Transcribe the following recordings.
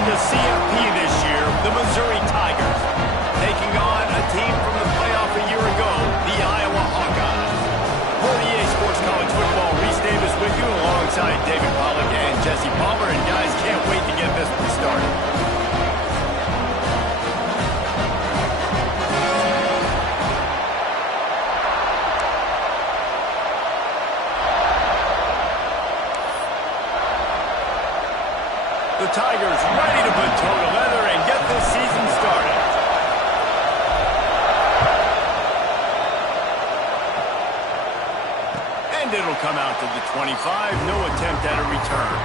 facing the CFP this year, the Missouri Tigers. Taking on a team from the playoff a year ago, the Iowa Hawkeyes. For the EA Sports College Football, Reese Davis with you alongside David Pollack and Jesse Palmer. And guys, can't wait to get this one started. The Tigers ready to put toe to leather and get this season started. And it'll come out to the 25. No attempt at a return.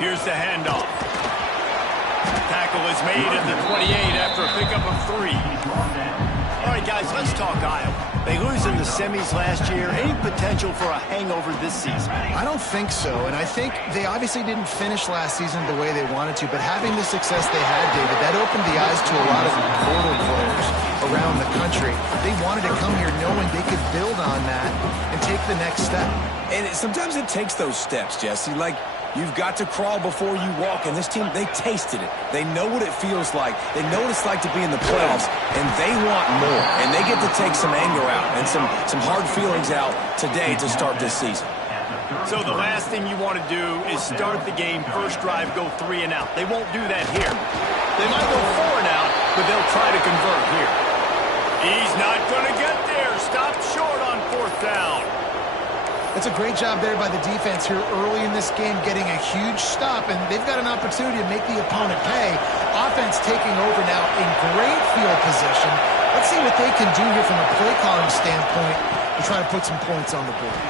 Here's the handoff. Tackle is made at the 28 after a pickup of 3. All right, guys, let's talk Iowa. They lose in the semis last year. Any potential for a hangover this season? I don't think so, and I think they obviously didn't finish last season the way they wanted to, but having the success they had, David, that opened the eyes to a lot of portal players around the country. They wanted to come here knowing they could build on that and take the next step. And sometimes it takes those steps, Jesse. Like, you've got to crawl before you walk, and this team, they tasted it. They know what it feels like. They know what it's like to be in the playoffs, and they want more. And they get to take some anger out and some hard feelings out today to start this season. So the last thing you want to do is start the game, first drive, go 3 and out. They won't do that here. They might go 4 and out, but they'll try to convert here. He's not going to get there. Stop short on 4th down. It's a great job there by the defense here early in this game, getting a huge stop, and they've got an opportunity to make the opponent pay. Offense taking over now in great field position. Let's see what they can do here from a play calling standpoint to try to put some points on the board.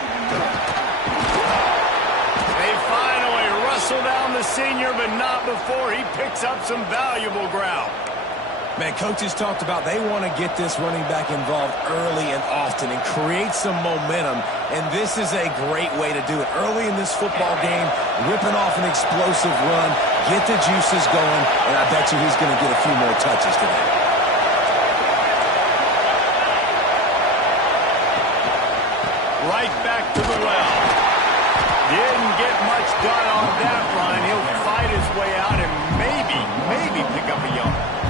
They finally wrestle down the senior, but not before he picks up some valuable ground. Man, coaches talked about they want to get this running back involved early and often and create some momentum, and this is a great way to do it. Early in this football game, ripping off an explosive run, get the juices going, and I bet you he's going to get a few more touches today. Right back to the well. Didn't get much done on that run. He'll fight his way out and maybe pick up a yard.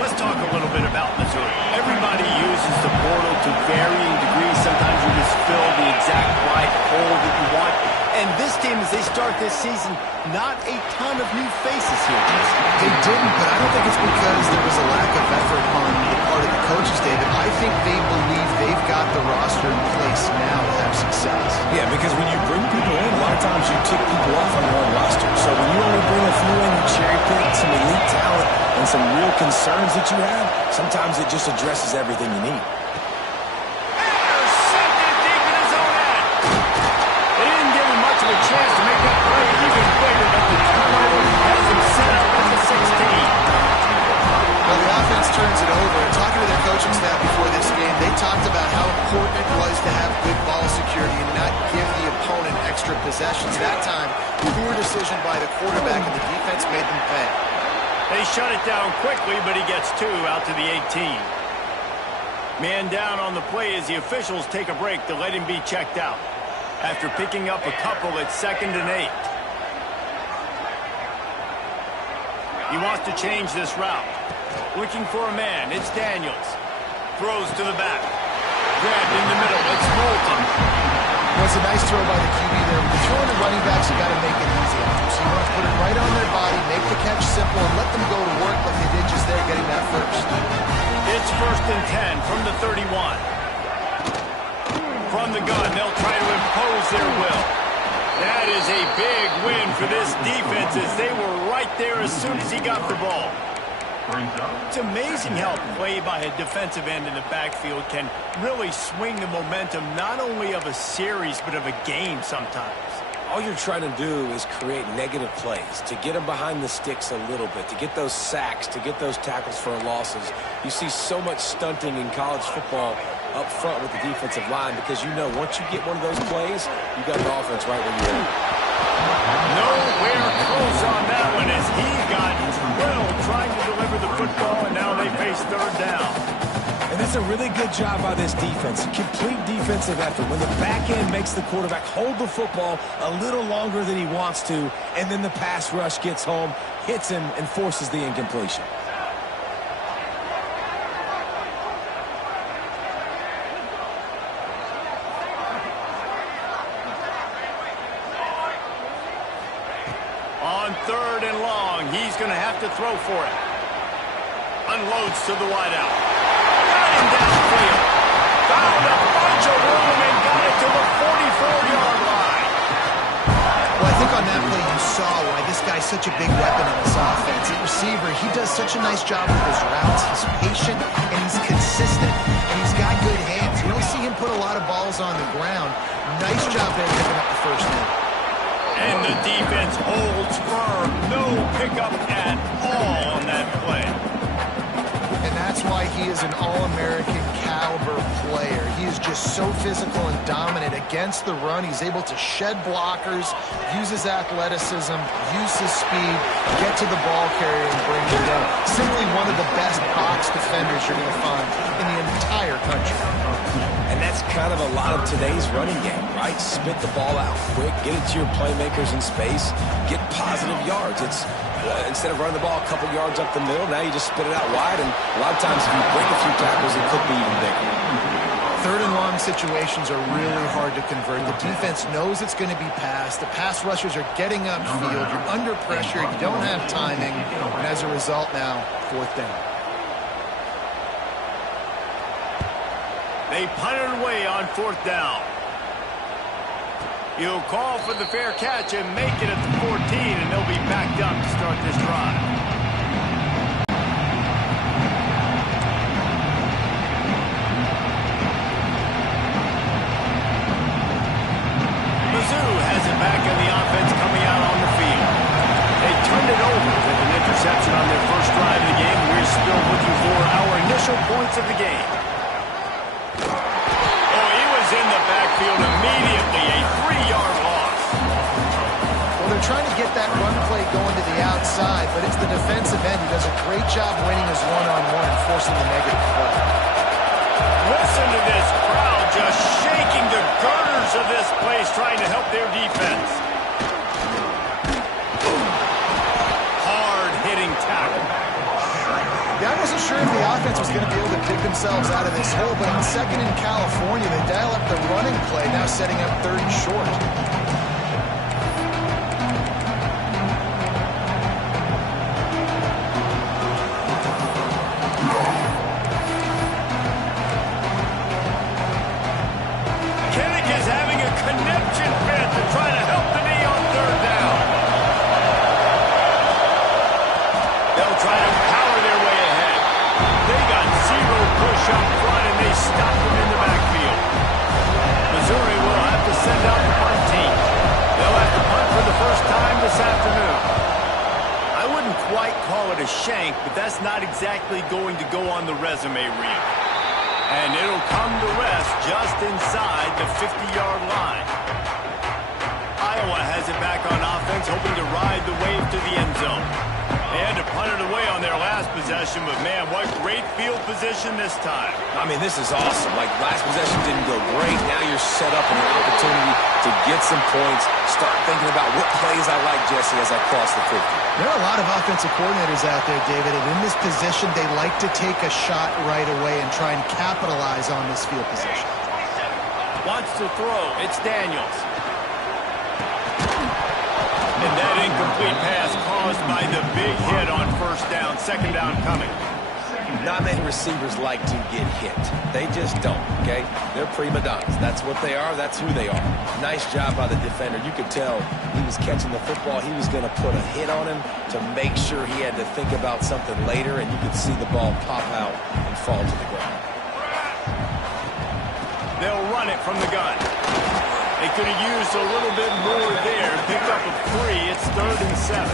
Let's talk a little bit about Missouri. Everybody uses the portal to varying degrees. Sometimes you just fill the exact right hole that you want. And this team, as they start this season, not a ton of new faces here, Jason. They didn't, but I don't think it's because there was a lack of effort on the part of the coaches, David. I think they believe they've got the roster in place now to have success. Yeah, because when you bring people in, a lot of times you tick people off on your own roster. So when you only bring a few in, you cherry pick some elite talent and some real concerns that you have, sometimes it just addresses everything you need. A chance to make that play even greater, but the turnover has him set up at the 16. Well, the offense turns it over. Talking to their coaching staff before this game, they talked about how important it was to have good ball security and not give the opponent extra possessions. That time, poor decision by the quarterback, and the defense made them pay. They shut it down quickly, but he gets 2 out to the 18. Man down on the play as the officials take a break to let him be checked out. After picking up a couple at 2nd and 8. He wants to change this route. Looking for a man. It's Daniels. Throws to the back. Grabbed in the middle. It's Moulton. Well, it's a nice throw by the QB there. When you're throwing the running backs, you got to make it easy on them. So you want to put it right on their body, make the catch simple, and let them go to work like they did just there, getting that first. It's 1st and 10 from the 31. From the gun, they'll try to impose their will. That is a big win for this defense as they were right there as soon as he got the ball. It's amazing how play by a defensive end in the backfield can really swing the momentum not only of a series but of a game sometimes. All you're trying to do is create negative plays, to get them behind the sticks a little bit, to get those sacks, to get those tackles for losses. You see so much stunting in college football up front with the defensive line because you know once you get one of those plays, you got the offense right where you're at. Nowhere close on that one as he got well trying to deliver the football, and now they face 3rd down. And that's a really good job by this defense. Complete defensive effort. When the back end makes the quarterback hold the football a little longer than he wants to, and then the pass rush gets home, hits him, and forces the incompletion. On 3rd and long, he's going to have to throw for it. Unloads to the wideout. Got him downfield. Found a bunch of room and got it to the 44-yard line. Well, I think on that play you saw why this guy's such a big weapon in this offense. At receiver, he does such a nice job with his routes. He's patient, and he's consistent, and he's got good hands. You don't see him put a lot of balls on the ground. Nice job there picking up the first down. And the defense holds firm. No pickup at all on that play. And that's why he is an All-American caliber player. He is just so physical and dominant against the run. He's able to shed blockers, use his athleticism, use his speed, get to the ball carrier and bring it down. Simply one of the best box defenders you're going to find in the entire country. And that's kind of a lot of today's running game, right? Spit the ball out quick, get it to your playmakers in space, get positive yards. It's instead of running the ball a couple yards up the middle, now you just spit it out wide, and a lot of times if you break a few tackles, it could be even bigger. 3rd and long situations are really hard to convert. The defense knows it's going to be passed. The pass rushers are getting upfield. You're under pressure. You don't have timing. And as a result now, 4th down. They punt it away on 4th down. He'll call for the fair catch and make it at the 14, and they'll be backed up to start this drive. Mizzou has it back in the offense coming out on the field. They turned it over with an interception on their first drive of the game. We're still looking for our initial points of the game. In the backfield immediately, a 3-yard loss. Well, they're trying to get that run play going to the outside, but it's the defensive end who does a great job winning his one-on-one and forcing the negative play. Listen to this crowd just shaking the girders of this place, trying to help their defense. Hard-hitting tackle. Yeah, I wasn't sure if the offense was going to be able to dig themselves out of this hole, but on 2nd in California, they dial up the running play, now setting up 3rd and short. Kinnick is having a connection fit to try to help the knee on 3rd down. They'll try to power their way ahead. They got 0 push up front, and they stopped them in the backfield. Missouri will have to send out the punt team. They'll have to punt for the first time this afternoon. I wouldn't quite call it a shank, but that's not exactly going to go on the resume reel. And it'll come to rest just inside the 50-yard line. Iowa has it back on offense, hoping to ride the wave to the end zone. They had to punt it away on their last possession, but man, what great field position this time. I mean, this is awesome. Like, last possession didn't go great. Now you're set up in an opportunity to get some points. Start thinking about what plays I like, Jesse, as I cross the 50. There are a lot of offensive coordinators out there, David, and in this position, they like to take a shot right away and try and capitalize on this field position. Wants to throw. It's Daniels. And that incomplete pass caused by the big hit on 1st down. 2nd down coming. Not many receivers like to get hit. They just don't, okay? They're prima donnas. That's what they are. That's who they are. Nice job by the defender. You could tell he was catching the football. He was going to put a hit on him to make sure he had to think about something later, and you could see the ball pop out and fall to the ground. They'll run it from the gun. They could have used a little bit more there. Picked up a 3. It's 3rd and 7.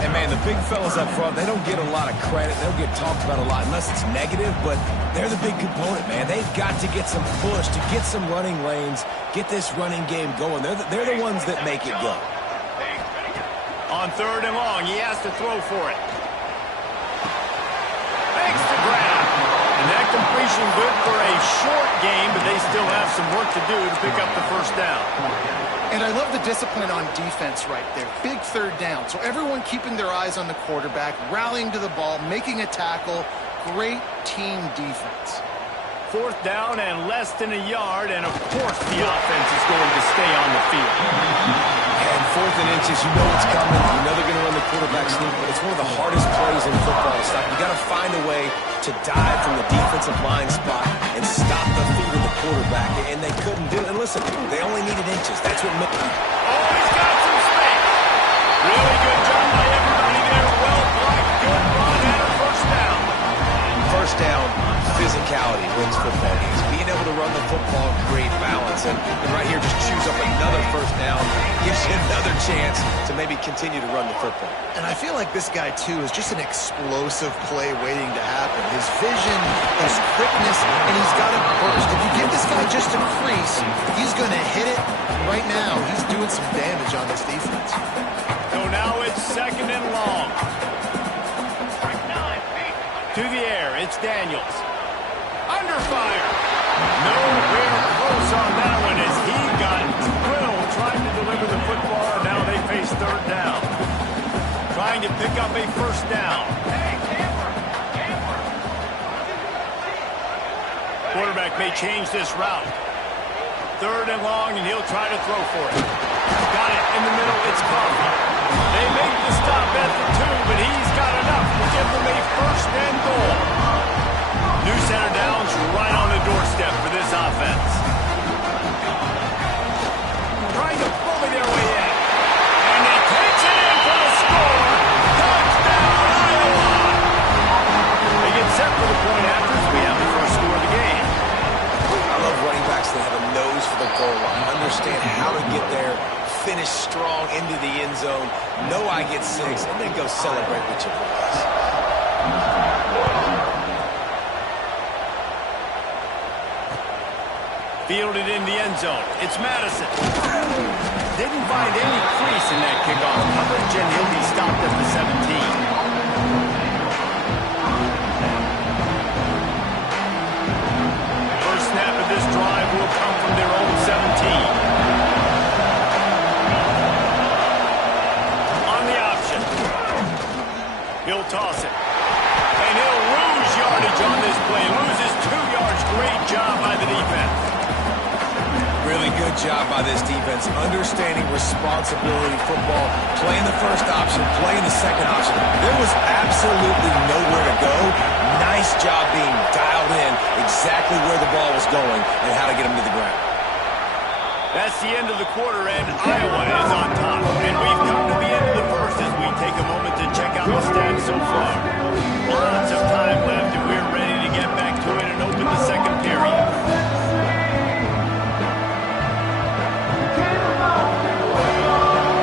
And, man, the big fellas up front, they don't get a lot of credit. They don't get talked about a lot unless it's negative, but they're the big component, man. They've got to get some push, to get some running lanes, get this running game going. They're the ones that make it go. On 3rd and long, he has to throw for it. Makes the grab. And that completion good for a short game, but they still have some work to do to pick up the first down. And I love the discipline on defense right there. Big third down. So everyone keeping their eyes on the quarterback, rallying to the ball, making a tackle. Great team defense. Fourth down and less than a yard, and of course the offense is going to stay on the field. And 4th and inches, you know it's coming. You know they're going to run the quarterback sneak, but it's one of the hardest plays in football to stop. You got to find a way to dive from the defensive line spot and stop the feet of the quarterback, and they couldn't do it. And listen, they only needed inches. That's what made it. Oh, he's got some space. Really good job by everybody there. Well blocked, good run, and a first down. First down, physicality wins football games. Being able to run the football, create balance, and right here just choose up another first down, gives you another chance to maybe continue to run the football. And I feel like this guy, too, is just an explosive play waiting to happen. His vision, his quickness, and he's got a burst. If you give this guy just a crease, he's going to hit it. Right now, he's doing some damage on this defense. So now it's 2nd and long. To the air, it's Daniels. Under fire. Nowhere close on that one as he got drilled trying to deliver the football. Now they face third down. Trying to pick up a first down. Quarterback may change this route. 3rd and long, and he'll try to throw for it. Got it in the middle. It's Coffee. They make the stop at the 2, but he's got enough to give them a first and goal. New center downs right on the doorstep for this offense. Trying to bully their way in. And he takes it in for the score. Touchdown, Iowa! They get set for the point after as we have the first score of the game. I love running backs that have a nose for the goal line, understand how to get there, finish strong into the end zone, know I get 6, and then go celebrate with your boys. Fielded in the end zone. It's Madison. Didn't find any crease in that kickoff coverage, and he'll be stopped at the 17. First snap of this drive will come from their own 17. On the option. He'll toss it. And he'll lose yardage on this play. Loses 2 yards. Great job by the defense. Really good job by this defense, understanding responsibility football, playing the first option, playing the second option. There was absolutely nowhere to go. Nice job being dialed in exactly where the ball was going and how to get him to the ground. That's the end of the quarter, and Iowa is on top. And we've come to the end of the first as we take a moment to check out the stats so far. Lots of time left, and we're ready to get back to it and open the second period.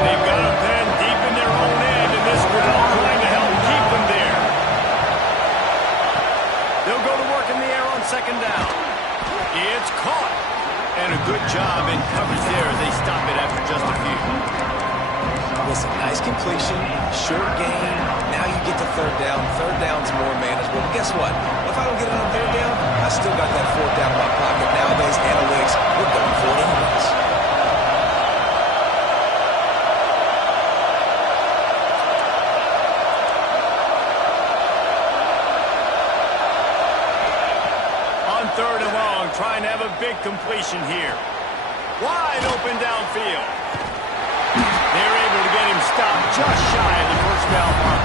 They've got them pinned deep in their own end, and this will trying to help keep them there. They'll go to work in the air on second down. It's caught. And a good job in coverage there. They stop it after just a few. Listen, nice completion, short gain. Now you get to third down. Third down's more manageable. But guess what? If I don't get it on third down, I still got that fourth down in my pocket. Nowadays, analytics, we're going for it anyways. Third and long, trying to have a big completion here. Wide open downfield. They're able to get him stopped just shy of the first down mark.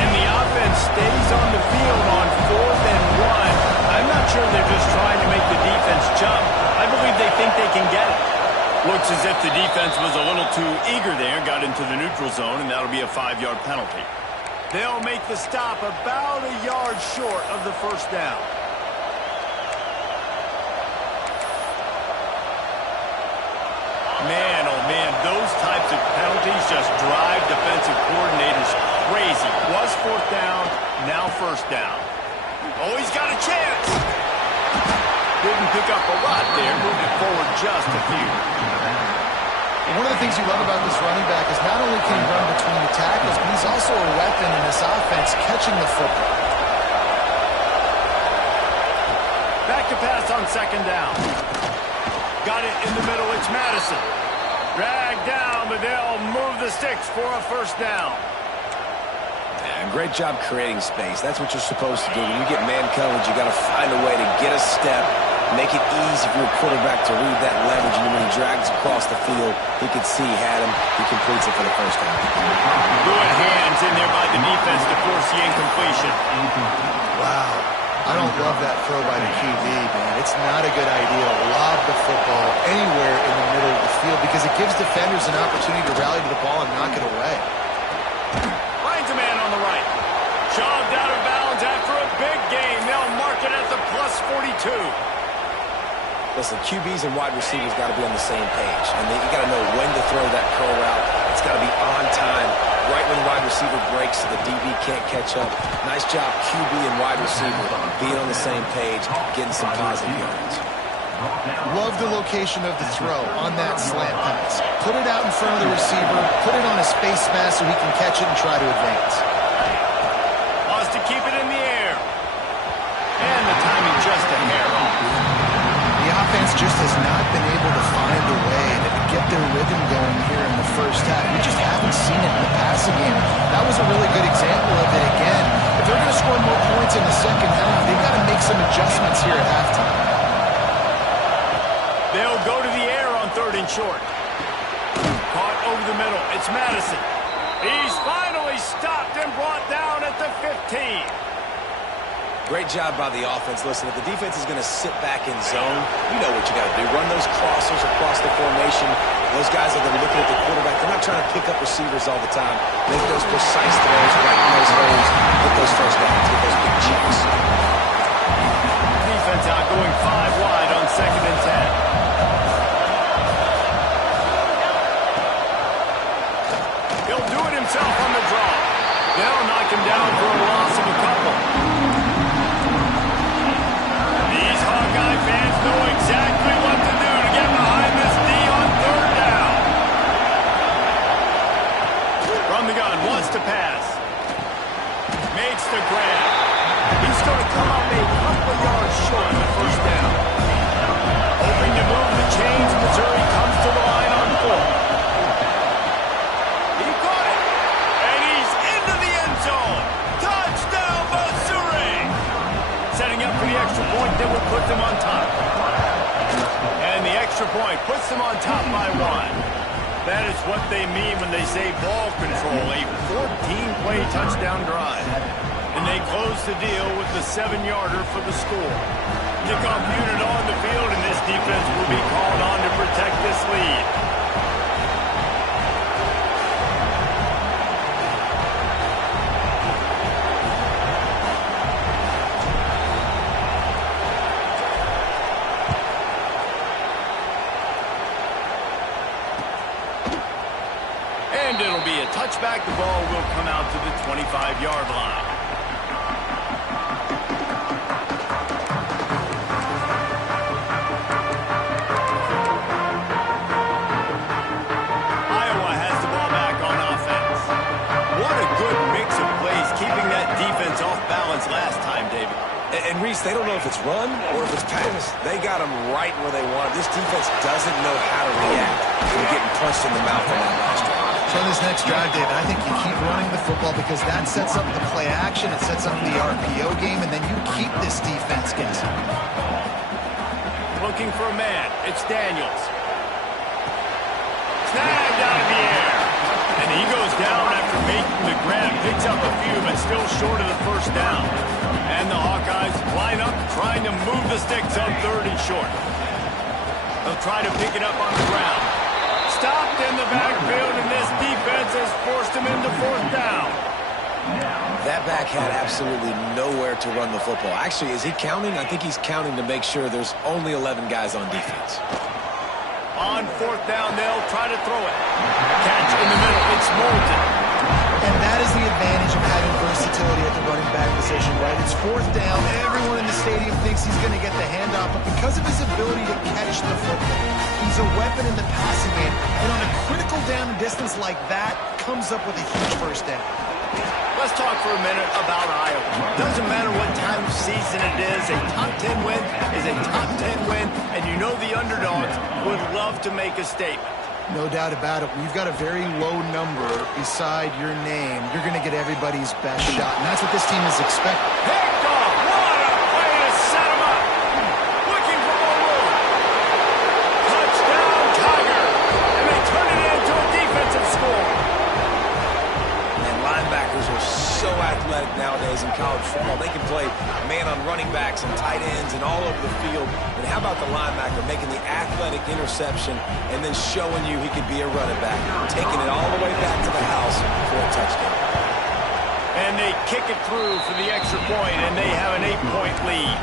And the offense stays on the field on 4th and 1. I'm not sure they're just trying to make the defense jump. I believe they think they can get it. Looks as if the defense was a little too eager there, got into the neutral zone, and that'll be a 5-yard penalty. They'll make the stop about a yard short of the first down. Man, oh man, those types of penalties just drive defensive coordinators crazy. Was 4th down, now first down. Oh, he's got a chance. Didn't pick up a lot there, moved it forward just a few. One of the things you love about this running back is not only can he run between the tackles, but he's also a weapon in this offense catching the football. Back to pass on second down. Got it in the middle. It's Madison. Dragged down, but they'll move the sticks for a first down. Yeah, great job creating space. That's what you're supposed to do. When you get man coverage, you got to find a way to get a step, make it easy for your quarterback to read that leverage, and when he drags across the field, he can see he had him. He completes it for the first time. Good hands in there by the defense to force the incompletion. Wow. I don't love that throw by the QB, man. It's not a good idea to lob the football anywhere in the middle of the field because it gives defenders an opportunity to rally to the ball and knock it away. Finds a man on the right. Shoved out of bounds after a big gain. They'll mark it at the plus 42. Listen, QBs and wide receivers got to be on the same page, and you got to know when to throw that curl route. It's got to be on time, right when wide receiver breaks so the DB can't catch up. Nice job, QB and wide receiver, being on the same page, getting some positive yards. Love the location of the throw on that slant pass. Put it out in front of the receiver, put it on a space mask so he can catch it and try to advance. Wants to keep it in the air. And the timing just a hair off. The offense just has not been able to find a way to get their rhythm going here in the first half. We just haven't seen it in the passing game. That was a really good example of it again. If they're going to score more points in the second half, they've got to make some adjustments here at halftime. They'll go to the air on third and short. Caught over the middle. It's Madison. He's finally stopped and brought down at the 15. Great job by the offense. Listen, if the defense is going to sit back in zone, you know what you got to do. Run those crossers across the formation. Those guys are going to look at the quarterback. They're not trying to pick up receivers all the time. Make those precise throws, right in those holes, get those first downs, get those big chunks. Defense out going 5 wide on second and 10. He'll do it himself on the draw. They'll knock him down for a loss of a couple. These Hawkeye fans know exactly what to do to get behind this D on third down. From the gun, wants to pass. Makes the grab. He's going to come up a couple of yards short of the first down. Hoping to move the chains, Missouri comes to the line on 4. Extra point that would put them on top. And the extra point puts them on top by 1. That is what they mean when they say ball control, a 14-play touchdown drive. And they close the deal with the 7-yarder for the score. Kickoff unit on the field, and this defense will be called on to protect this lead. And it'll be a touchback. The ball will come out to the 25-yard line. Iowa has the ball back on offense. What a good mix of plays, keeping that defense off balance last time, David. And Reese, they don't know if it's run or if it's pass. They got them right where they want. This defense doesn't know how to react when getting punched in the mouth on that last drive. So on this next drive, David, I think you keep running the football because that sets up the play action, it sets up the RPO game, and then you keep this defense guessing. Looking for a man. It's Daniels. Snagged out of the air. And he goes down after making the grab. Picks up a few, but still short of the first down. And the Hawkeyes line up, trying to move the sticks on third and short. They'll try to pick it up on the ground. Stopped in the backfield, and this defense has forced him into fourth down. That back had absolutely nowhere to run the football. Actually, is he counting? I think he's counting to make sure there's only 11 guys on defense. On fourth down, they'll try to throw it. Catch in the middle. It's Moulton. And that is the advantage of having versatility at the running back position, right? It's fourth down. Everyone in the stadium thinks he's going to get the handoff, but because of his ability to catch the football, he's a weapon in the passing game. And on a critical down and distance like that, comes up with a huge first down. Let's talk for a minute about Iowa. Doesn't matter what time of season it is, a top 10 win is a top 10 win, and you know the underdogs would love to make a statement. No doubt about it. When you've got a very low number beside your name, you're going to get everybody's best shot, and that's what this team is expecting. Picked off! What a way to set him up! Looking for more room. Touchdown, Tiger! And they turn it into a defensive score. And linebackers are so athletic nowadays in college football. They can play man on running backs and tight ends and all over the field. And how about the linebacker making the athletic interception and then showing you he could be a running back, taking it all the way back to the house for a touchdown. And they kick it through for the extra point, and they have an 8-point lead.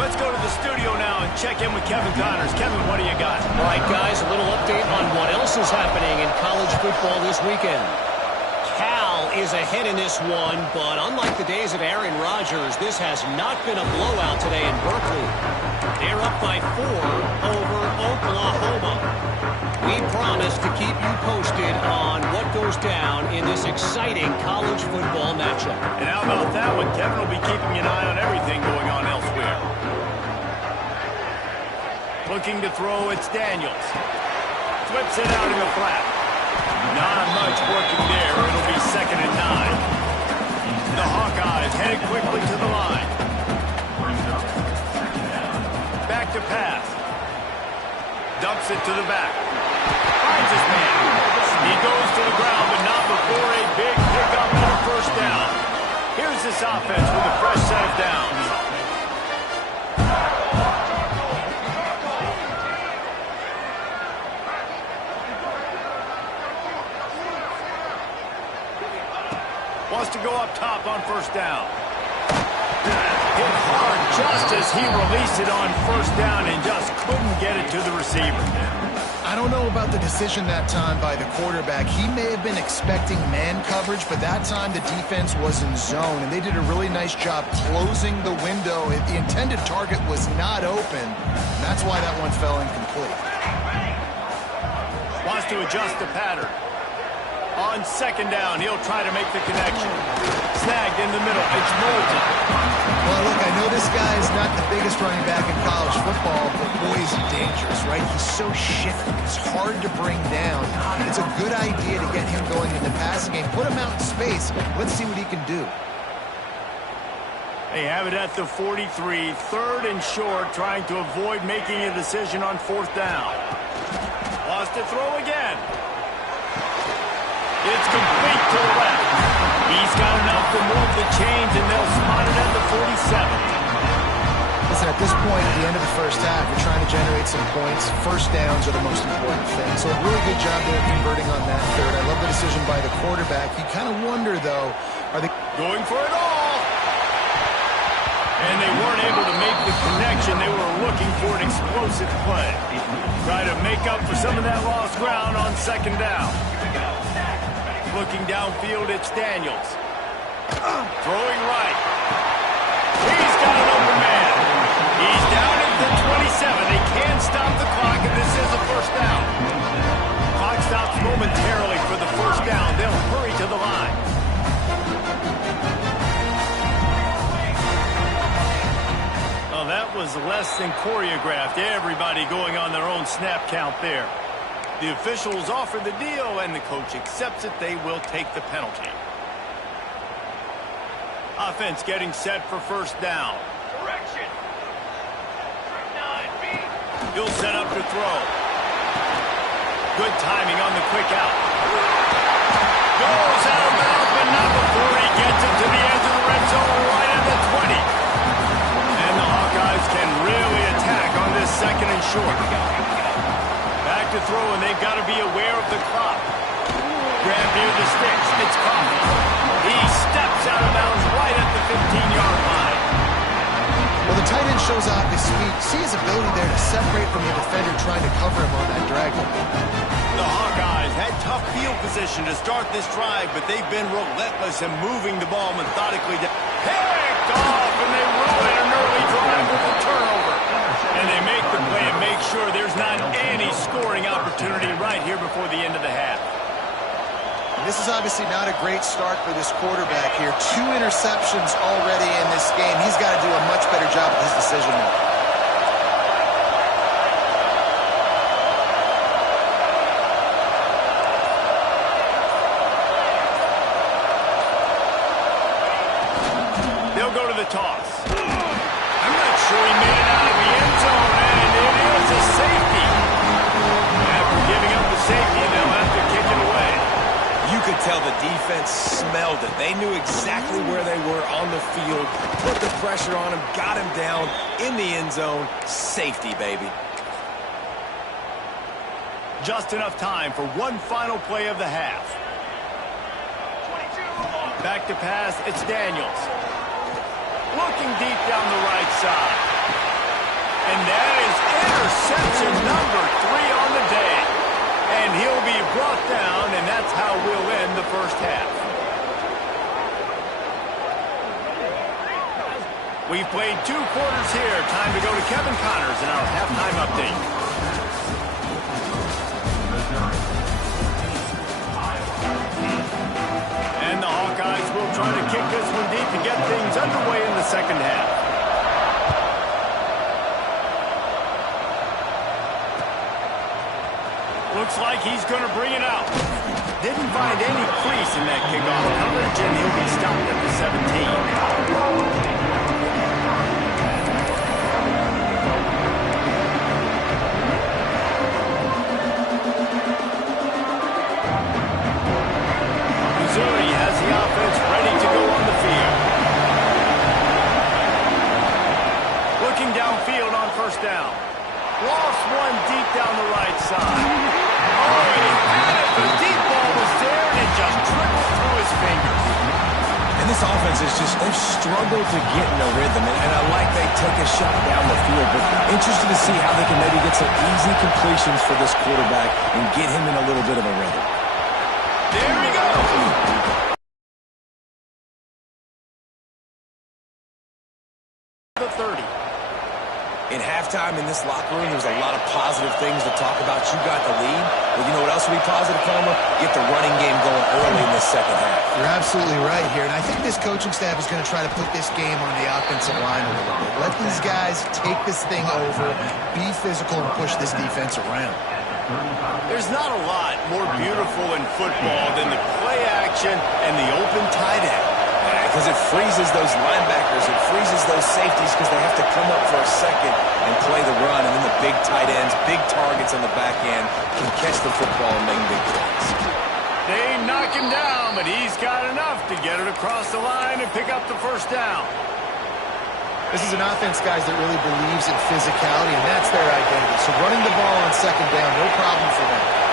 Let's go to the studio now and check in with Kevin Connors. Kevin, what do you got? All right, guys, a little update on what else is happening in college football this weekend. Cal is ahead in this one, but unlike the days of Aaron Rodgers, this has not been a blowout today in Berkeley. They're up by 4 over Oklahoma. We promise to keep you posted on what goes down in this exciting college football matchup. And how about that one? Kevin will be keeping an eye on everything going on elsewhere. Looking to throw, it's Daniels. Flips it out in the flat. Not much working there. It'll be 2nd and 9. The Hawkeyes headed quickly to the line. Back to pass. Dumps it to the back. Finds his man. He goes to the ground, but not before a big pickup and a first down. Here's this offense with a fresh set of downs. Wants to go up top on first down. Hit hard just as he released it on first down and just couldn't get it to the receiver. I don't know about the decision that time by the quarterback. He may have been expecting man coverage, but that time the defense was in zone, and they did a really nice job closing the window. The intended target was not open. And that's why that one fell incomplete. Wants to adjust the pattern. On 2nd down, he'll try to make the connection. Snagged in the middle. It's Moulton. Well, look, I know this guy is not the biggest running back in college football, but boy, is he dangerous, right? He's so shifty. He's hard to bring down. It's a good idea to get him going in the passing game. Put him out in space. Let's see what he can do. They have it at the 43. 3rd and short, trying to avoid making a decision on 4th down. Wants to throw again. It's complete to the left. He's got enough to move the chains, and they'll spot it at the 47. Listen, at this point, at the end of the first half, you're trying to generate some points. First downs are the most important thing. So a really good job there converting on that 3rd. I love the decision by the quarterback. You kind of wonder, though, are they going for it all? And they weren't able to make the connection. They were looking for an explosive play. Try to make up for some of that lost ground on 2nd down. Looking downfield, it's Daniels. Throwing right. He's got an open man. He's down at the 27. They can't stop the clock, and this is a first down. Clock stops momentarily for the first down. They'll hurry to the line. Well, that was less than choreographed. Everybody going on their own snap count there. The officials offer the deal, and the coach accepts it. They will take the penalty. Offense getting set for first down. Correction. He'll set up to throw. Good timing on the quick out. Goes out of bounds, but not before he gets it to the edge of the red zone right at the 20. And the Hawkeyes can really attack on this 2nd and short. Back to throw, and they've got to be aware of the clock. Grab near the sticks. It's Coffee. He steps out of bounds right at the 15-yard line. Well, the tight end shows off his speed. See his ability there to separate from the defender trying to cover him on that drag. The Hawkeyes had tough field position to start this drive, but they've been relentless in moving the ball methodically. Picked off, This is obviously not a great start for this quarterback here. 2 interceptions already in this game. He's got to do a much better job with his decision making. They'll go to the toss. I'm not sure he made it out of the end zone, and it is a safety. After giving up the safety, they'll have to kick it away. You could tell the defense smelled it. They knew exactly where they were on the field, put the pressure on him, got him down in the end zone. Safety, baby. Just enough time for one final play of the half. Back to pass, it's Daniels. Looking deep down the right side. And that is interception number 3 on the day. And he'll be brought down, and that's how we'll end the first half. We've played 2 quarters here. Time to go to Kevin Connors in our halftime update. And the Hawkeyes will try to kick this one deep to get things underway in the second half. Looks like he's going to bring it out. Didn't find any crease in that kickoff coverage, and he'll be stopped at the 17. Missouri has the offense ready to go on the field. Looking downfield on first down. Lost one deep down the right side. Oh, he had it. The deep ball was there, and it just trickled through his fingers. And this offense is just, they've struggled to get in a rhythm, and I like they take a shot down the field, but interested to see how they can maybe get some easy completions for this quarterback and get him in a little bit of a rhythm. There he goes. The 30. In halftime in this locker room, there's a lot of positive things to talk about. You got the lead. Well, you know what else will be positive, Palmer? Get the running game going early in this second half. You're absolutely right here, and I think this coaching staff is going to try to put this game on the offensive line a little bit. Let these guys take this thing over, be physical, and push this defense around. There's not a lot more beautiful in football than the play action and the open tight end. Because it freezes those linebackers, it freezes those safeties because they have to come up for a second and play the run, and then the big tight ends, big targets on the back end can catch the football and make big plays. They knock him down, but he's got enough to get it across the line and pick up the first down. This is an offense, guys, that really believes in physicality, and that's their identity. So running the ball on second down, no problem for them.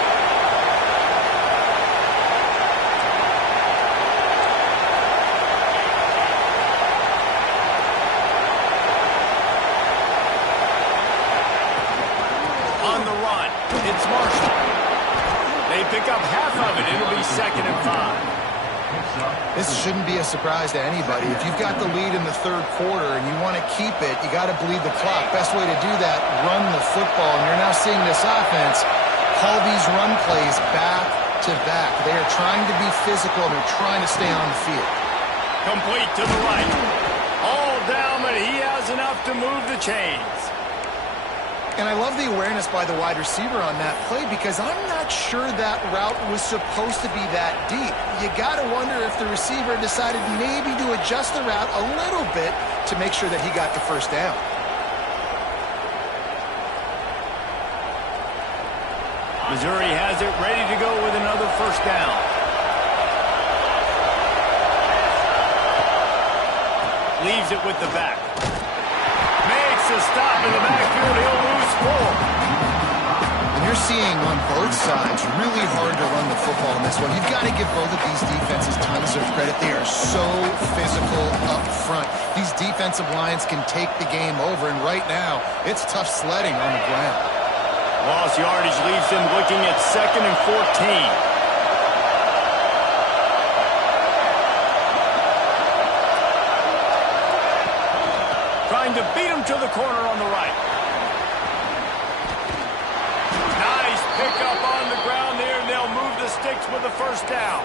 It's Marshall. They pick up half of it. It'll be 2nd and 5. This shouldn't be a surprise to anybody. If you've got the lead in the third quarter and you want to keep it, you got to bleed the clock. Best way to do that, run the football. And you're now seeing this offense call these run plays back to back. They are trying to be physical, and they're trying to stay on the field. Complete to the right. All down, but he has enough to move the chains. And I love the awareness by the wide receiver on that play, because I'm not sure that route was supposed to be that deep. You got to wonder if the receiver decided maybe to adjust the route a little bit to make sure that he got the first down. Missouri has it ready to go with another first down. Leaves it with the back. Makes a stop in the backfield. He'll lose 4. And you're seeing on both sides really hard to run the football in this one. You've got to give both of these defenses tons of credit. They are so physical up front. These defensive lines can take the game over, and right now it's tough sledding on the ground. Lost yardage leaves them looking at 2nd and 14. Trying to beat him to the corner on the right. Nice pickup on the ground there. They'll move the sticks with the first down.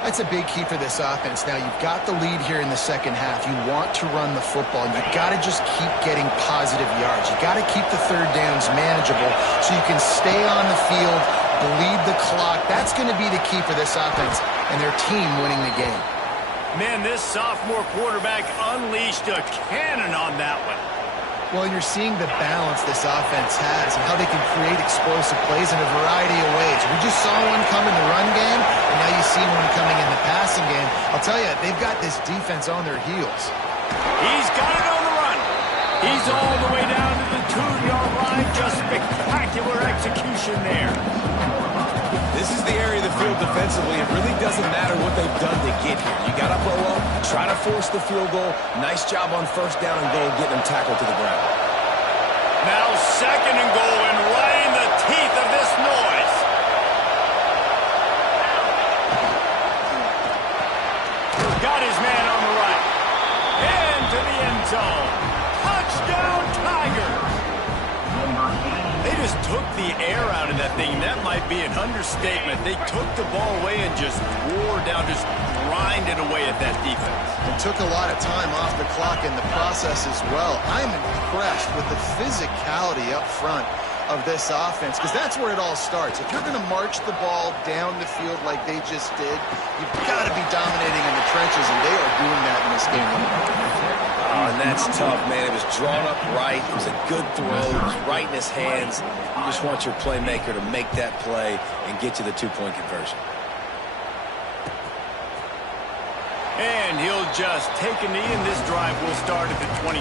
That's a big key for this offense. Now, you've got the lead here in the second half. You want to run the football, and you've got to just keep getting positive yards. You've got to keep the third downs manageable so you can stay on the field, bleed the clock. That's going to be the key for this offense and their team winning the game. Man, this sophomore quarterback unleashed a cannon on that one. Well, you're seeing the balance this offense has and how they can create explosive plays in a variety of ways. We just saw one come in the run game, and now you see one coming in the passing game. I'll tell you, they've got this defense on their heels. He's got it on the run. He's all the way down to the 2-yard line. Just spectacular execution there. This is the area of the field defensively. It really doesn't matter what they've done to get here. You got to blow up, try to force the field goal. Nice job on first down and goal, getting them tackled to the ground. Now 2nd and goal, and right in the teeth of this noise. Got his man on the right. Into the end zone. Touchdown, Tigers. They just took the air out of that thing. That might be an understatement. They took the ball away and just wore down, just grinded away at that defense. It took a lot of time off the clock in the process as well. I'm impressed with the physicality up front of this offense, because that's where it all starts. If you're going to march the ball down the field like they just did, you've got to be dominating in the trenches, and they are doing that in this game. Oh, and that's tough, man. It was drawn up right. It was a good throw. It was right in his hands. You just want your playmaker to make that play and get you the 2-point conversion. And he'll just take a knee, and this drive will start at the 25.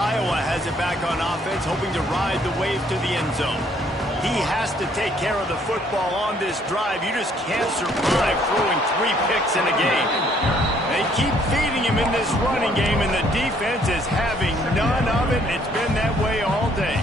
Iowa has it back on offense, hoping to ride the wave to the end zone. He has to take care of the football on this drive. You just can't survive throwing 3 picks in a game. They keep feeding him in this running game, and the defense is having none of it. It's been that way all day.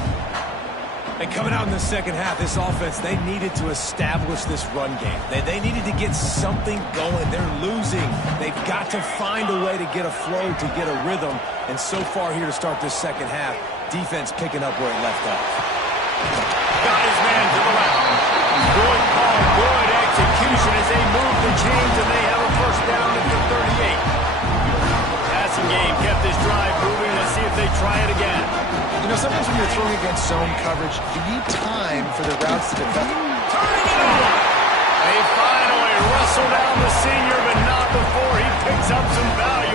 And coming out in the second half, this offense, they needed to establish this run game. They needed to get something going. They're losing. They've got to find a way to get a flow, to get a rhythm. And so far here to start this second half, defense picking up where it left off. Got his man to the left. Good call, good execution as they move the chains, and they have a first down at the 38. Passing game kept this drive moving. Let's see if they try it again. You know, sometimes when you're throwing against zone coverage, you need time for the routes to develop. Turning it over. They finally wrestle down the senior, but not before he picks up some valuable.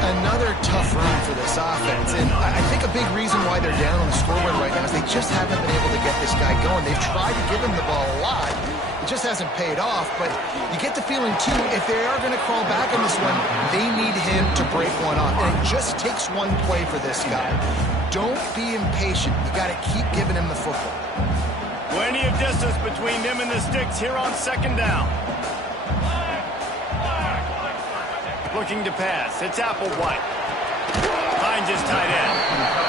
Another tough run for this offense, and I think a big reason why they're down on the scoreboard right now is they just haven't been able to get this guy going. They've tried to give him the ball a lot. It just hasn't paid off, but you get the feeling, too, if they are going to crawl back on this one, they need him to break one off, and it just takes one play for this guy. Don't be impatient. You got to keep giving him the football. Plenty of distance between them and the sticks here on 2nd down. Looking to pass. It's Applewhite. Finds his tight end.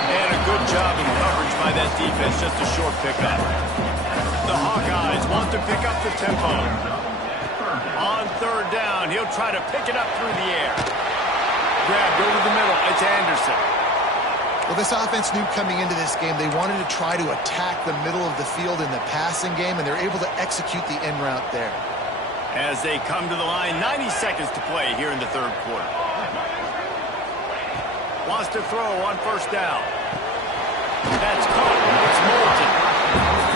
And a good job in coverage by that defense. Just a short pickup. The Hawkeyes want to pick up the tempo. On 3rd down, he'll try to pick it up through the air. Grabbed over the middle. It's Anderson. Well, this offense knew coming into this game they wanted to try to attack the middle of the field in the passing game, and they're able to execute the end route there. As they come to the line, 90 seconds to play here in the 3rd quarter. Wants to throw on 1st down. That's caught. It's Moulton.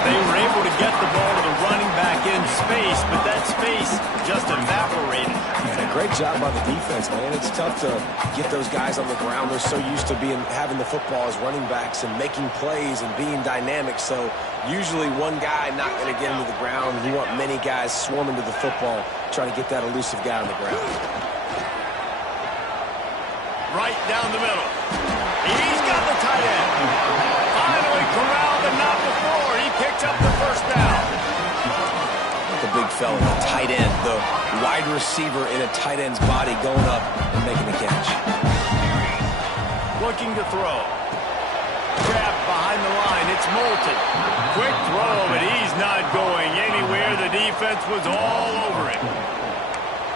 They were able to get the ball to the running back in space, but that space just evaporated. And a great job by the defense, man. It's tough to get those guys on the ground. They're so used to having the football as running backs and making plays and being dynamic. So usually one guy not going to get into the ground. You want many guys swarming to the football, trying to get that elusive guy on the ground. right down the middle. He's got the tight end. Finally corralled, but not before. He picks up the first down. The big fella, the tight end, the wide receiver in a tight end's body going up and making the catch. Looking to throw. Trapped behind the line. It's Moulton. Quick throw, but he's not going anywhere. The defense was all over him.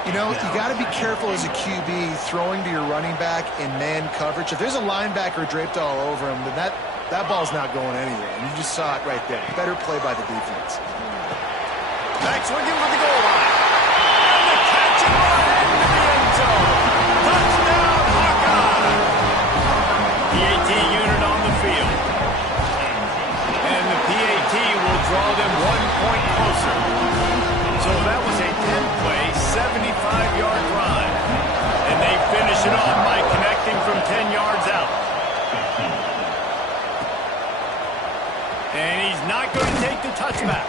You know, you got to be careful as a QB throwing to your running back in man coverage. If there's a linebacker draped all over him, then that ball's not going anywhere. And you just saw it right there. Better play by the defense. Back swinging for the goal line. And the catch and run into the end zone. Touchdown, Hawkeye. PAT unit on the field. And the PAT will draw them 1 point closer. So that was a 10-play, 75-yard drive. And they finish it off by connecting from 10 yards out. And he's not going to take the touchback.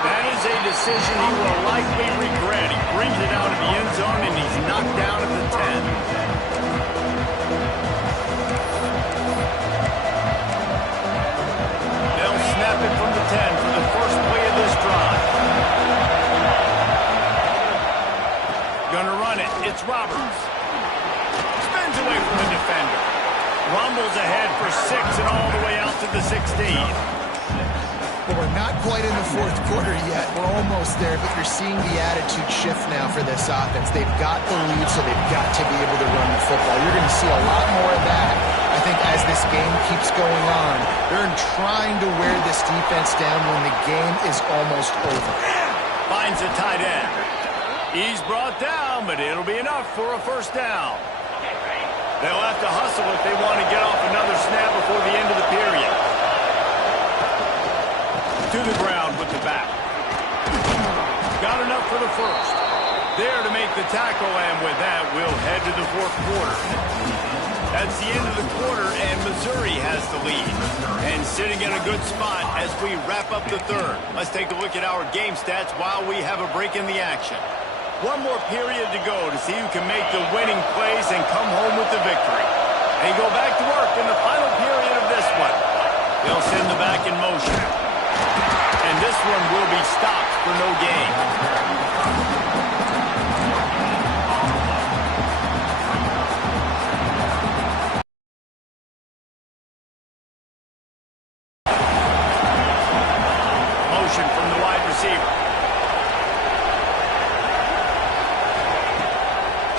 That is a decision he will likely regret. He brings it out of the end zone, and he's knocked down at the 10. They'll snap it from the 10 for the first play of this drive. Gonna run it. It's Roberts. Spins away from the defender. Rumbles ahead for 6 and all the way out to the 16. Well, we're not quite in the fourth quarter yet. We're almost there, but you're seeing the attitude shift now for this offense. They've got the lead, so they've got to be able to run the football. You're going to see a lot more of that, I think, as this game keeps going on. They're trying to wear this defense down when the game is almost over. Finds a tight end. He's brought down, but it'll be enough for a first down. They'll have to hustle if they want to get off another snap before the end of the period. To the ground with the back. Got enough for the first. There to make the tackle, and with that, we'll head to the fourth quarter. That's the end of the quarter, and Missouri has the lead. And sitting in a good spot as we wrap up the third. Let's take a look at our game stats while we have a break in the action. One more period to go to see who can make the winning plays and come home with the victory. And go back to work in the final period of this one. They'll send the back in motion. And this one will be stopped for no gain. Motion from the wide receiver.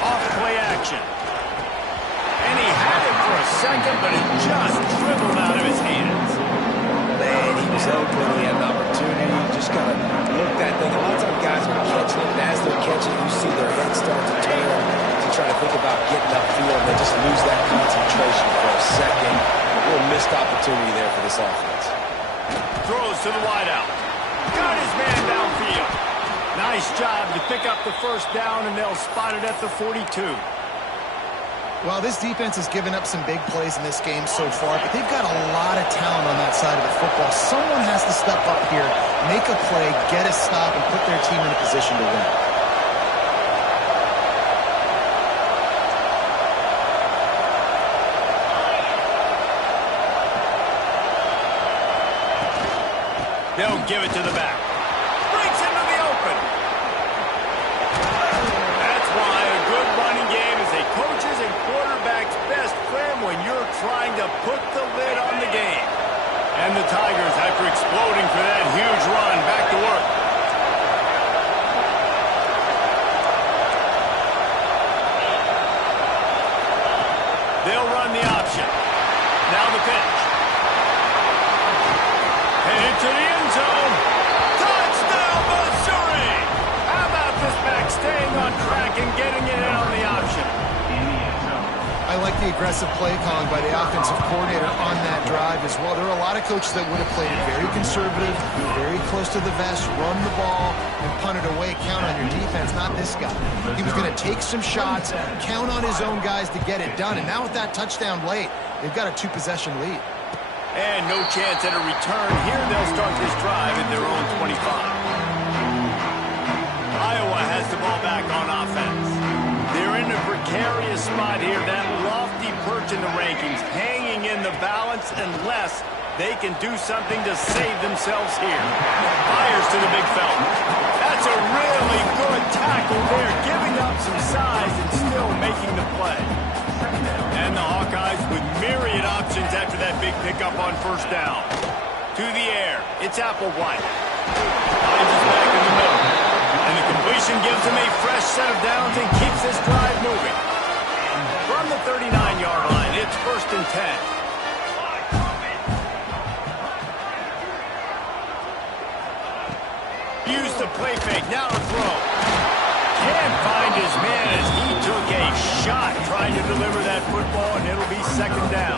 Off-play action. And he had it for a second, but it just dribbled out of his hands. Man, he was open. He had an opportunity. Just kind of looked that thing. A lot of times guys are catching it, and as they're catching it, you see their head start to turn to try to think about getting upfield, and they just lose that concentration for a second. A little missed opportunity there for this offense. Throws to the wideout. Got his man downfield. Nice job to pick up the first down, and they'll spot it at the 42. Well, this defense has given up some big plays in this game so far, but they've got a lot of talent on that side of the football. Someone has to step up here, make a play, get a stop, and put their team in a position to win. They'll give it to the back. Breaks into the open. That's why a good running game is a coach's and quarterback's best friend when you're trying to put the lid on the game. And the Tigers, after exploding for that huge run, back to work. They'll run the option. Now the pitch. And into the end zone. Touchdown, Missouri! How about this back staying on track and getting it in on the option? I like the aggressive play calling by the offensive coordinator on that drive as well. There are a lot of coaches that would have played it very conservative, very close to the vest, run the ball, and punt it away. Count on your defense, not this guy. He was going to take some shots, count on his own guys to get it done. And now with that touchdown late, they've got a 2-possession lead. And no chance at a return. Here they'll start this drive at their own 25. Iowa has the ball back on offense. They're in a precarious spot here. That lofty the balance unless they can do something to save themselves here. Fires to the big fella. That's a really good tackle there, giving up some size and still making the play. And the Hawkeyes with myriad options after that big pickup on first down. To the air, it's Applewhite. Finds his back in the middle. And the completion gives him a fresh set of downs and keeps this drive moving. From the 39-yard line, it's 1st and 10. Use the play fake, now to throw. Can't find his man as he took a shot trying to deliver that football, and it'll be 2nd down.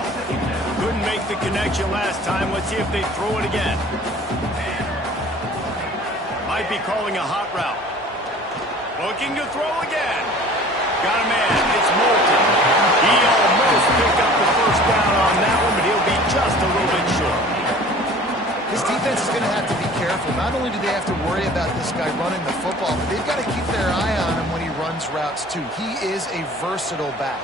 Couldn't make the connection last time. Let's see if they throw it again. Might be calling a hot route. Looking to throw again. Got a man. It's Moulton. He almost picked up the 1st down on that one, but he'll be just a little bit short. His defense is going to have to be careful. Not only do they have to worry about this guy running the football, but they've got to keep their eye on him when he runs routes, too. He is a versatile back.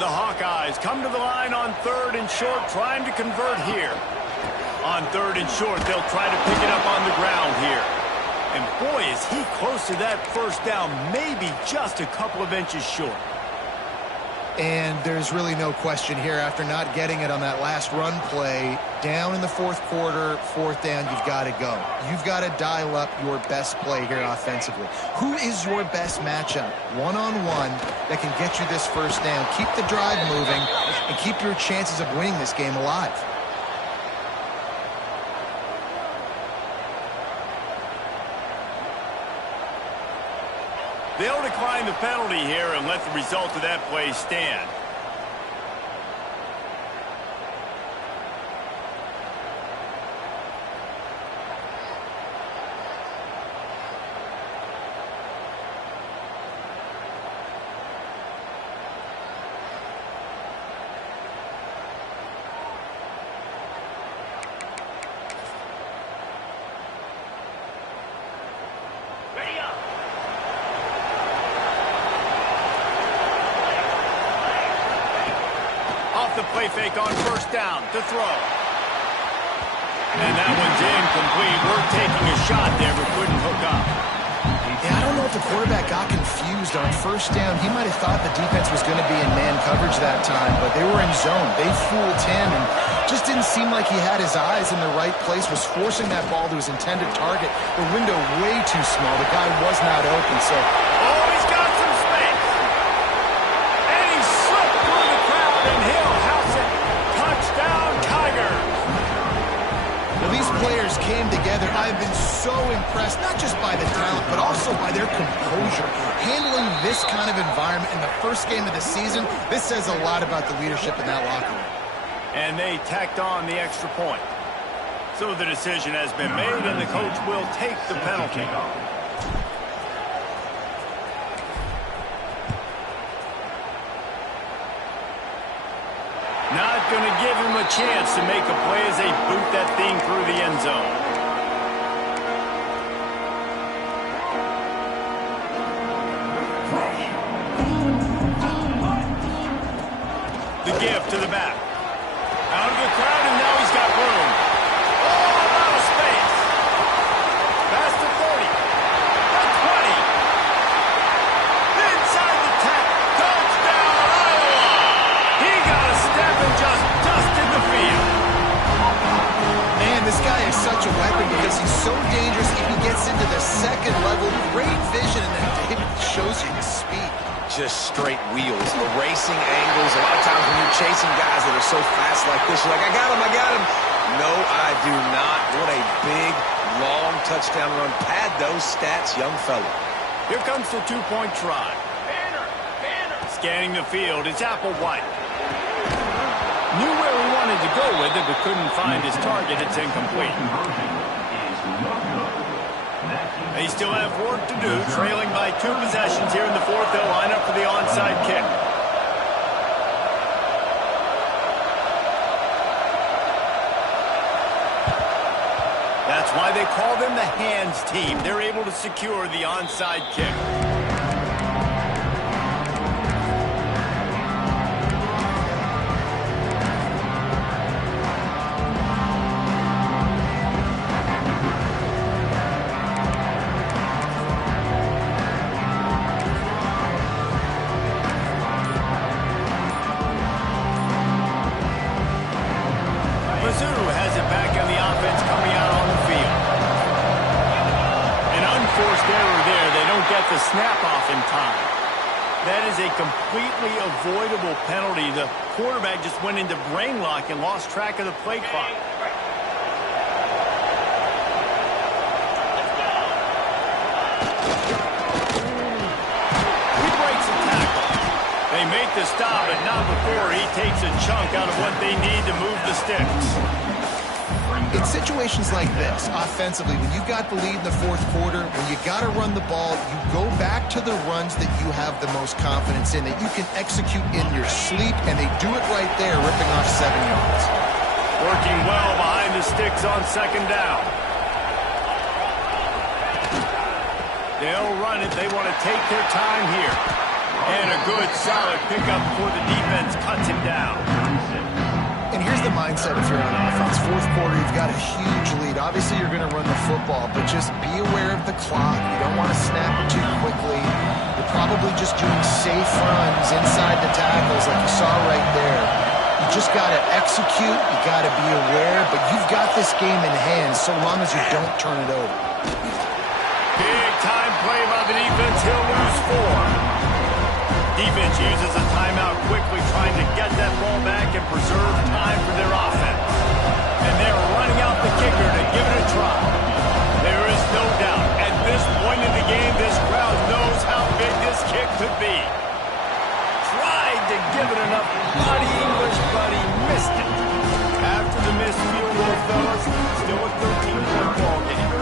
The Hawkeyes come to the line on 3rd and short, trying to convert here. On 3rd and short, they'll try to pick it up on the ground here. And boy, is he close to that 1st down, maybe just a couple of inches short. And there's really no question here, after not getting it on that last run play, down in the 4th quarter, 4th down, you've got to go. You've got to dial up your best play here offensively. Who is your best matchup, one-on-one, that can get you this 1st down, keep the drive moving, and keep your chances of winning this game alive? They'll decline the penalty here and let the result of that play stand. The play fake on 1st down to throw. And that one's incomplete. We're taking a shot there, but couldn't hook up. Yeah, I don't know if the quarterback got confused on 1st down. He might have thought the defense was going to be in man coverage that time, but they were in zone. They fooled him and just didn't seem like he had his eyes in the right place, was forcing that ball to his intended target. The window way too small. The guy was not open, so... Oh, he's got some space. And he slipped through the crowd, and he'll house it. Touchdown, Tigers. Well, these players came together. I've been so impressed, not just by the talent, but also by their composure. Handling this kind of environment in the first game of the season, this says a lot about the leadership in that locker room. And they tacked on the extra point. So the decision has been made, and the coach will take the penalty. Not going to give him a chance to make a play as they boot that thing through the end zone. The give to the back. Out of the crowd, and now he's got room. Oh, a lot of space. Past the 30. The 20. Inside the 10. Touchdown, Iowa. He got a step and just dusted the field. Man, this guy is such a weapon because he's so dangerous if he gets into the second level. Great vision, and then David shows you his speed. Just straight wheels, racing angles. A lot of times when you're chasing guys that are so fast like this, you're like, I got him, I got him. No, I do not. What a big, long touchdown run. Pad those stats, young fella. Here comes the two-point try. Scanning the field, it's Applewhite. Knew where he wanted to go with it, but couldn't find his target. It's incomplete. They still have work to do, trailing by 2 possessions here in the 4th. They'll line up for the onside kick. That's why they call them the hands team. They're able to secure the onside kick. error there. They don't get the snap off in time. That is a completely avoidable penalty. The quarterback just went into brain lock and lost track of the play clock. He breaks a tackle. They make the stop, but not before he takes a chunk out of what they need to move the sticks. In situations like this, offensively, when you got the lead in the fourth quarter, when you got to run the ball, you go back to the runs that you have the most confidence in, that you can execute in your sleep, and they do it right there, ripping off 7 yards. Working well behind the sticks on second down. They'll run it. They want to take their time here. And a good, solid pickup before the defense cuts him down. And here's the mindset if you're on offense. Fourth quarter, you've got a huge lead. Obviously, you're going to run the football, but just be aware of the clock. You don't want to snap it too quickly. You're probably just doing safe runs inside the tackles like you saw right there. You just got to execute. You got to be aware, but you've got this game in hand so long as you don't turn it over. Big time play by the defense. He'll lose 4. Defense uses a timeout quickly, trying to get that ball back and preserve time for their offense. And they're running out the kicker to give it a try. There is no doubt, at this point in the game, this crowd knows how big this kick could be. Tried to give it enough body English, but he missed it. After the missed field goal, fellas, still a 13-point ball game.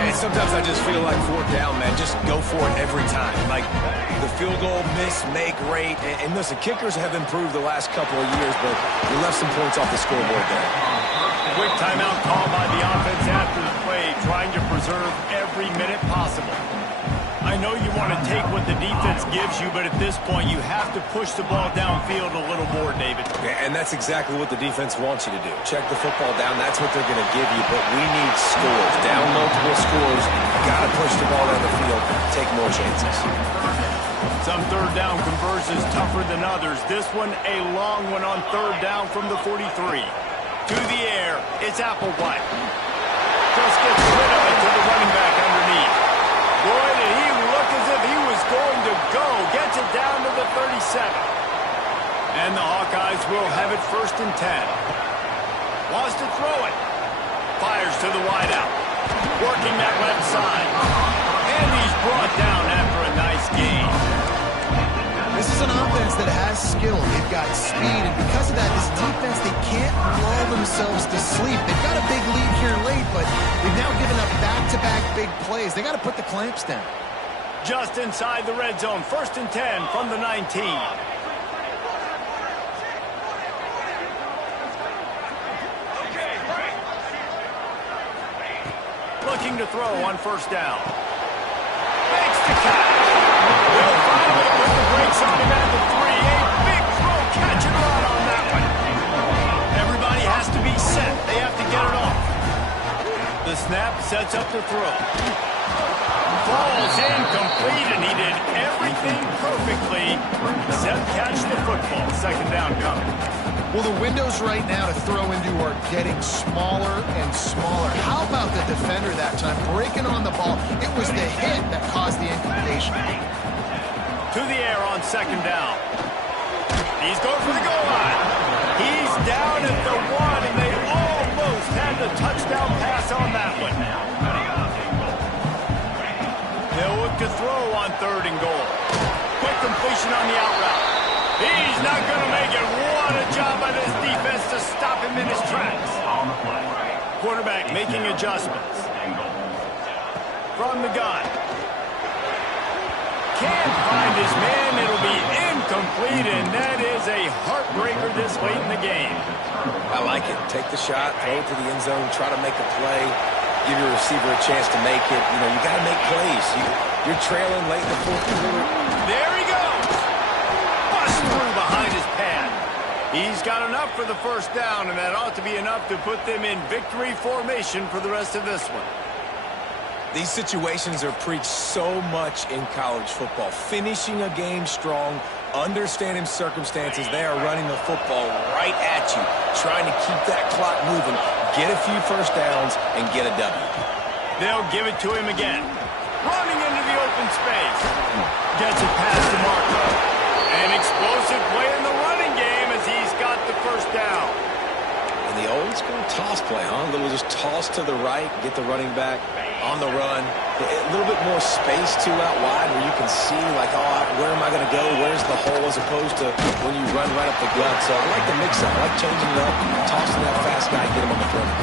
And sometimes I just feel like fourth down, man, just go for it every time. Like, the field goal, miss, make, rate. And listen, kickers have improved the last couple of years, but we left some points off the scoreboard there. Quick timeout call by the offense after the play, trying to preserve every minute possible. I know you want to take what the defense gives you, but at this point, you have to push the ball downfield a little more, David. Yeah, and that's exactly what the defense wants you to do. Check the football down. That's what they're going to give you, but we need scores. Down multiple scores. Got to push the ball down the field. Take more chances. Some third down conversions tougher than others. This one, a long one on third down from the 43. To the air, it's Applewhite. Just gets rid of it to the running back underneath. Boy, did he look as if he was going to go. Gets it down to the 37. And the Hawkeyes will have it 1st and 10. Wants to throw it. Fires to the wideout. Working that left side. And he's brought down after a nice gain. This is an offense that has skill. They've got speed, and because of that, this defense, they can't lull themselves to sleep. They've got a big lead here late, but they've now given up back-to-back big plays. They got to put the clamps down. Just inside the red zone, 1st and 10 from the 19. Looking to throw on 1st down. Makes the catch. Will finally put the brakes on him at the 3. A big throw, catch and run on that one. Everybody has to be set. They have to get it off. The snap sets up the throw. Falls incomplete, and he did everything perfectly except catch the football. 2nd down coming. Well, the windows right now to throw into are getting smaller and smaller. How about the defender that time breaking on the ball? It was the hit that caused the incompletion. To the air on 2nd down. He's going for the goal line. He's down at the 1, and they almost had the touchdown pass on that one. They'll look to throw on 3rd and goal. Quick completion on the out route. He's not going to make it. What a job by this defense to stop him in his tracks. Quarterback making adjustments. From the gun. Can't find his man. It'll be incomplete, and that is a heartbreaker this late in the game. I like it. Take the shot, throw it to the end zone, try to make a play, give your receiver a chance to make it. You know, you got to make plays. You're trailing late in the 4th quarter. There he goes. Bust through behind his pad. He's got enough for the 1st down, and that ought to be enough to put them in victory formation for the rest of this one. These situations are preached so much in college football. Finishing a game strong, understanding circumstances. They are running the football right at you, trying to keep that clock moving, get a few 1st downs, and get a W. They'll give it to him again. running into the open space. Gets it past DeMarco. An explosive play in the running game as he's got the first down. And the old school toss play, huh? A little just toss to the right, get the running back on the run. A little bit more space too out wide where you can see like, oh, where am I going to go? Where's the hole, as opposed to when you run right up the gut. So I like the mix-up. I like changing it up, tossing that fast guy, get him on the perimeter.